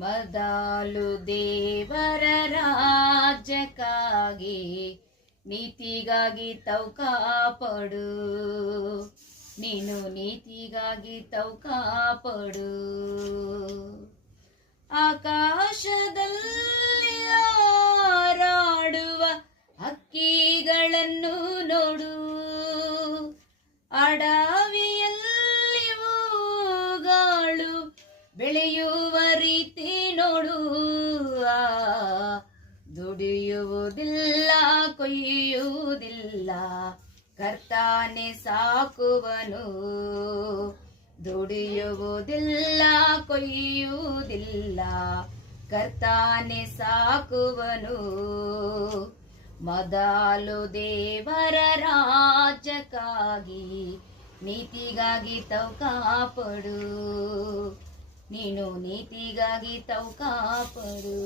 ಮೊದಲು ದೇವರ ರಾಜ್ಯಕ್ಕಾಗಿ ನೀತಿಗಾಗಿ ತಾವು ಕಾಪಾಡು, ನೀನು ನೀತಿಗಾಗಿ ತಾವು ಕಾಪಾಡು. ಆಕಾಶದಲ್ಲಿ ಹಾರಾಡುವ ಹಕ್ಕಿಗಳನ್ನು ನೋಡು, ಅಡವಿಯಲ್ಲಿ ಹೂಗಳು ಬೆಳೆಯುವ ರೀತಿ ನೋಡು. ದುಡಿಯುವುದಿಲ್ಲ, ಕೊಯ್ಯುವುದಿಲ್ಲ, ಕರ್ತಾನೆ ಸಾಕುವನು. ದುಡಿಯುವುದಿಲ್ಲ, ಕೊಯ್ಯುವುದಿಲ್ಲ, ಕರ್ತಾನೆ ಸಾಕುವನು. ಮೊದಲು ದೇವರ ರಾಜ್ಯಕ್ಕಾಗಿ ನೀತಿಗಾಗಿ ತಾವು ಕಾಪಾಡು, ನೀನು ನೀತಿಗಾಗಿ ತಾವು ಕಾಪಾಡು.